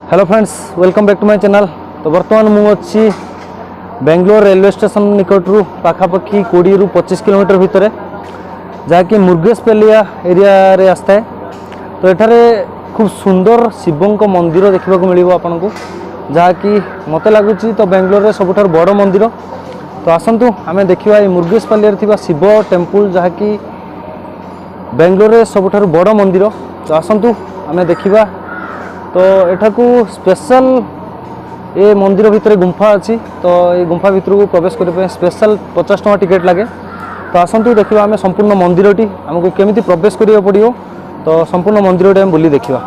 Hello friends, welcome back to my channel. तो बर्तमान मुझे बेंगलोर रेलवे स्टेशन निकटू पाखापाखि 20 ରୁ 25 किलोमीटर भितर जहाँकि मुर्गेशपेलिया एरिया रे आस्ता है। तो एठारे खूब सुंदर शिवों मंदिर देखा मिल आपन को, जहाँकि मत लगुच तो बेंगलोर रे सबुठ बड़ मंदिर। तो आसतु आम देखा मुर्गेशपेलिया शिव टेम्पल जहाँकि बेंगलोर रे सबुठ बड़ मंदिर। तो आसतु आम देखा। तो एठा को स्पेशल ये मंदिर भितर गुंफा अच्छी। तो ये गुंफा भितर को प्रवेश करने स्पेशल 50 टका टिकेट लगे। तो आसतु देखा आम संपूर्ण मंदिरटी आमको केमी प्रवेश करा पड़ो। तो संपूर्ण मंदिरटी आम बुली देखा।